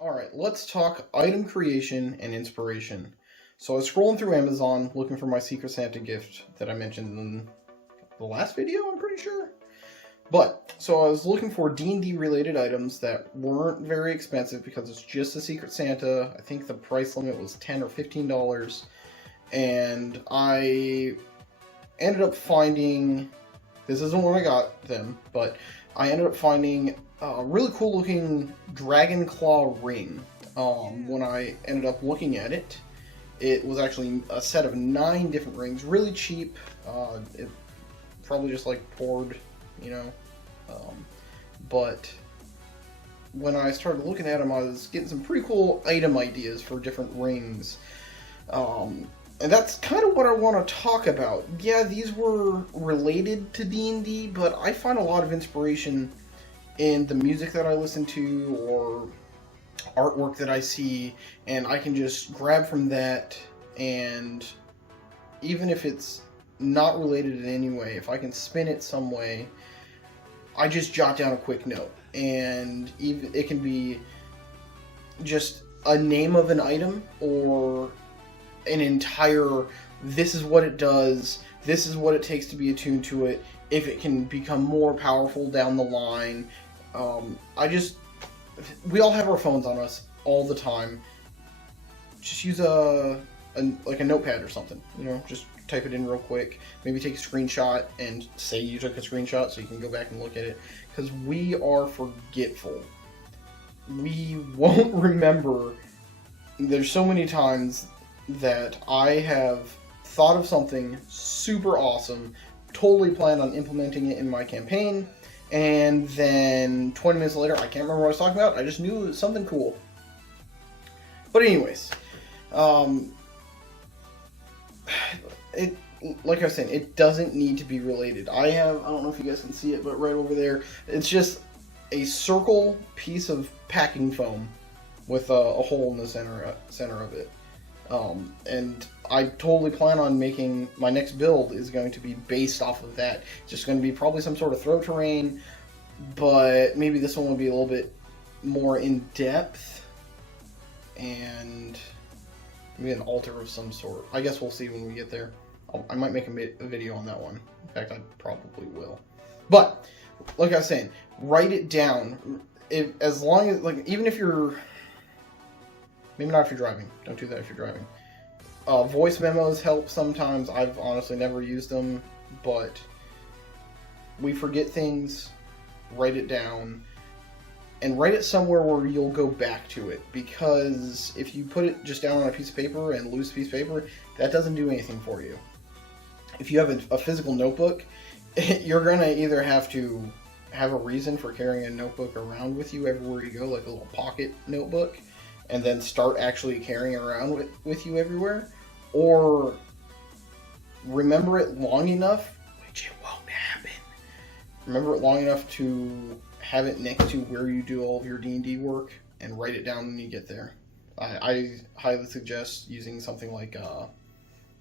Alright, let's talk item creation and inspiration. So I was scrolling through Amazon looking for my Secret Santa gift that I mentioned in the last video, I'm pretty sure. So I was looking for D&D related items that weren't very expensive because it's just a Secret Santa. I think the price limit was $10 or $15. And I ended up finding, this isn't when I got them, but I ended up finding a really cool looking dragon claw ring. When I ended up looking at it, it was actually a set of 9 different rings, really cheap. It probably just like poured, you know. But when I started looking at them, I was getting some pretty cool item ideas for different rings. And that's kind of what I want to talk about. Yeah, these were related to D&D, but I find a lot of inspiration in the music that I listen to or artwork that I see, and I can just grab from that, and even if it's not related in any way, if I can spin it some way, I just jot down a quick note. And even it can be just a name of an item or an entire, this is what it does, this is what it takes to be attuned to it, if it can become more powerful down the line. We all have our phones on us all the time. Just use like a notepad or something, just type it in real quick, maybe take a screenshot and say you took a screenshot so you can go back and look at it, because we are forgetful. We won't remember. There's so many times that I have thought of something super awesome, totally planned on implementing it in my campaign, and then 20 minutes later, I can't remember what I was talking about, I just knew it was something cool. But anyways, like I was saying, it doesn't need to be related. I don't know if you guys can see it, but right over there, it's just a circle piece of packing foam with a hole in the center of it. And I totally plan on making my next build is going to be based off of that. It's just going to be probably some sort of throw terrain, but maybe this one will be a little bit more in depth and maybe an altar of some sort. I guess we'll see when we get there. I might make a video on that one. In fact, I probably will. But like I was saying, write it down. As long as, like, even if you're, maybe not if you're driving. Don't do that if you're driving. Voice memos help sometimes. I've honestly never used them, but we forget things. Write it down. And write it somewhere where you'll go back to it. Because if you put it just down on a piece of paper and lose a piece of paper, that doesn't do anything for you. If you have a physical notebook, you're going to either have to have a reason for carrying a notebook around with you everywhere you go, like a little pocket notebook, and then start actually carrying it around with you everywhere, or remember it long enough, which it won't happen, remember it long enough to have it next to where you do all of your D&D work, and write it down when you get there. I highly suggest using something like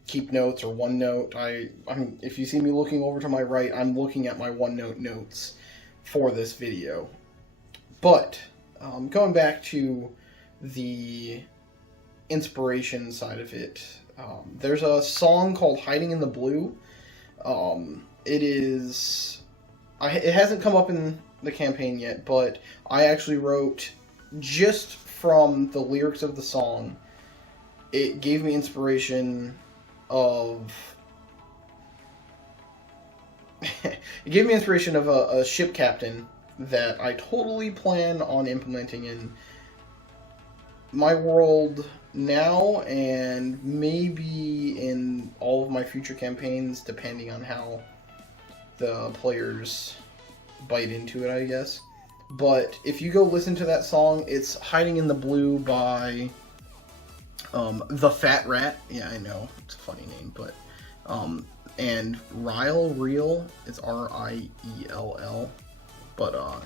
Keep Notes or OneNote. I mean, if you see me looking over to my right, I'm looking at my OneNote notes for this video. But going back to the inspiration side of it, there's a song called Hiding in the Blue. It hasn't come up in the campaign yet, but I actually wrote, just from the lyrics of the song, it gave me inspiration of it gave me inspiration of a ship captain that I totally plan on implementing in my world now, and maybe in all of my future campaigns, depending on how the players bite into it, I guess. But if you go listen to that song, it's Hiding in the Blue by The Fat Rat. Yeah, I know, it's a funny name, but and Reel, it's Riell. But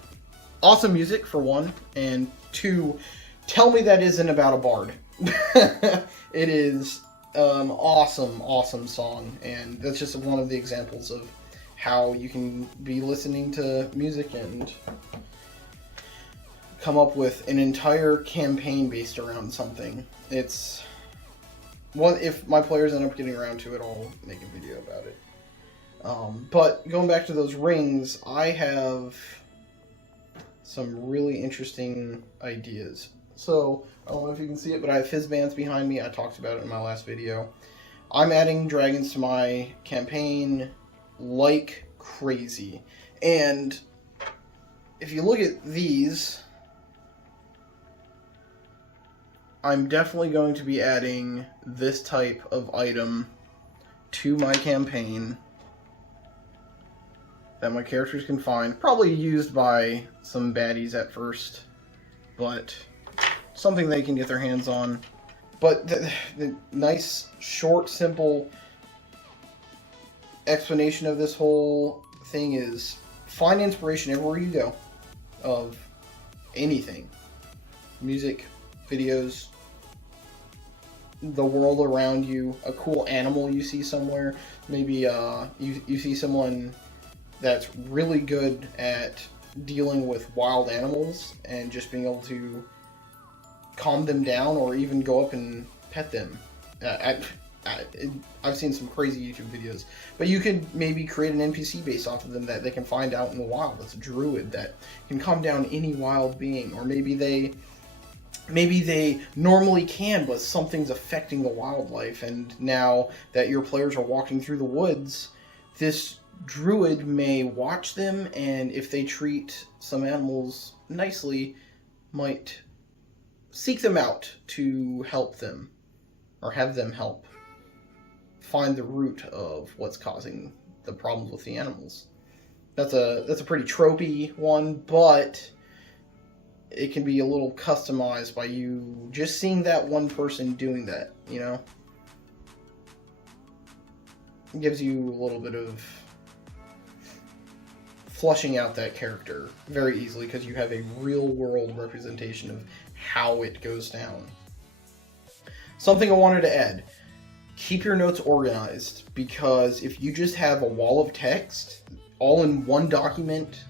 awesome music for one, and two, tell me that isn't about a bard. It is an awesome song, and that's just one of the examples of how you can be listening to music and come up with an entire campaign based around something. It's one, if my players end up getting around to it, I'll make a video about it. But going back to those rings, I have some really interesting ideas. So, I don't know if you can see it, but I have fizz bands behind me. I talked about it in my last video. I'm adding dragons to my campaign like crazy. And if you look at these, I'm definitely going to be adding this type of item to my campaign that my characters can find. Probably used by some baddies at first, but something they can get their hands on. But the nice, short, simple explanation of this whole thing is find inspiration everywhere you go of anything. Music, videos, the world around you, a cool animal you see somewhere. Maybe you see someone that's really good at dealing with wild animals and just being able to calm them down or even go up and pet them. I've seen some crazy YouTube videos, but you could maybe create an NPC based off of them that they can find out in the wild. That's a druid that can calm down any wild being, or maybe they normally can, but something's affecting the wildlife, and now that your players are walking through the woods, this druid may watch them, and if they treat some animals nicely, might seek them out to help them, or have them help find the root of what's causing the problems with the animals. That's a pretty tropey one, but it can be a little customized by you just seeing that one person doing that, you know? It gives you a little bit of flushing out that character very easily because you have a real world representation of how it goes down. Something I wanted to add. Keep your notes organized, because if you just have a wall of text all in one document,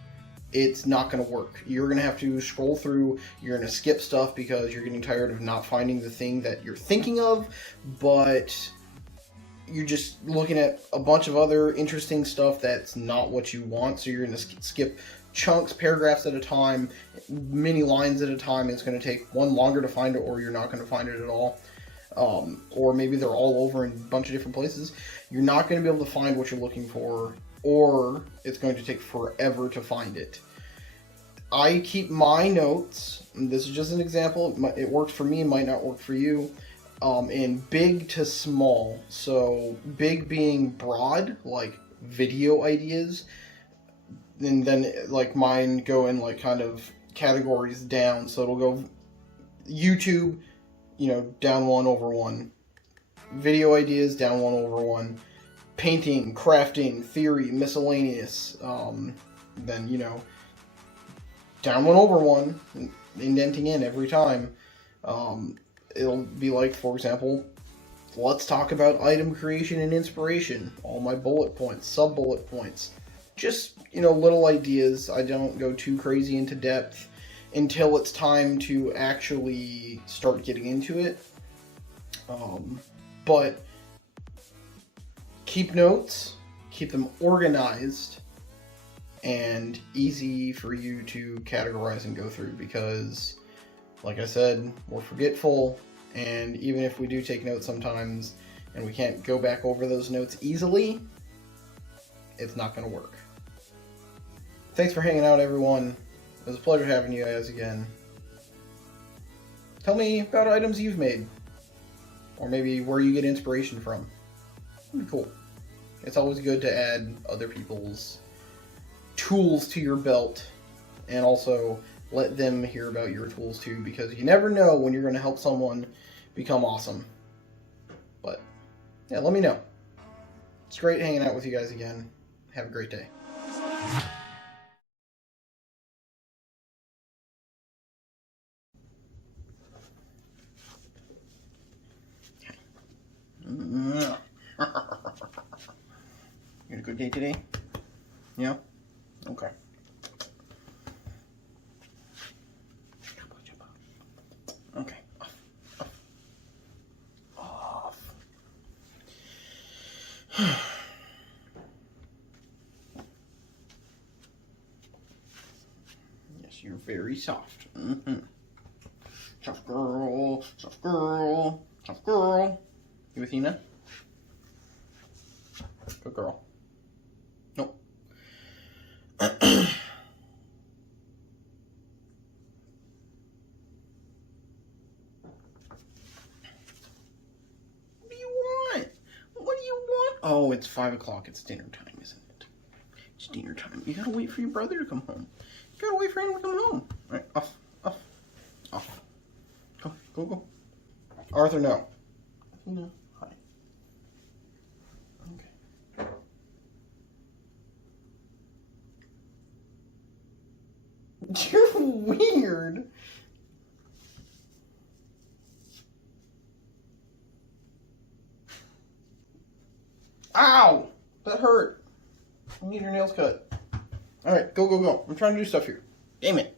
it's not going to work. You're going to have to scroll through, you're going to skip stuff because you're getting tired of not finding the thing that you're thinking of, but you're just looking at a bunch of other interesting stuff that's not what you want, so you're going to skip chunks, paragraphs at a time, many lines at a time. It's going to take one longer to find it, or you're not going to find it at all. Or maybe they're all over in a bunch of different places. You're not going to be able to find what you're looking for, or it's going to take forever to find it. I keep my notes, and this is just an example, it worked for me, it might not work for you, in big to small. So big being broad, like video ideas, and then like mine go in like kind of categories down, so it'll go YouTube, you know, down 1 over 1. Video ideas, down 1 over 1. Painting, crafting, theory, miscellaneous. Then, you know, down 1 over 1, indenting in every time. It'll be like, for example, let's talk about item creation and inspiration. All my bullet points, sub-bullet points. Just, you know, little ideas. I don't go too crazy into depth until it's time to actually start getting into it. But keep notes, keep them organized, and easy for you to categorize and go through, because, like I said, we're forgetful, and even if we do take notes sometimes, and we can't go back over those notes easily, it's not going to work. Thanks for hanging out, everyone. It was a pleasure having you guys again. Tell me about items you've made, or maybe where you get inspiration from. That'd be cool. It's always good to add other people's tools to your belt, and also let them hear about your tools too, because you never know when you're going to help someone become awesome. But yeah, let me know. It's great hanging out with you guys again. Have a great day. You had a good day today? Yeah? Okay. you're very soft. Soft girl, soft girl, soft girl. You Athena? Good girl. Nope. What do you want? What do you want? Oh, it's 5 o'clock. It's dinner time, isn't it? It's dinner time. You gotta wait for your brother to come home. You gotta wait for him to come home. All right, off, off, off. Go, go, go. Arthur, no. Athena, hi. Okay. You're weird. Ow! That hurt. You need your nails cut. Alright, go, go, go. I'm trying to do stuff here. Damn it.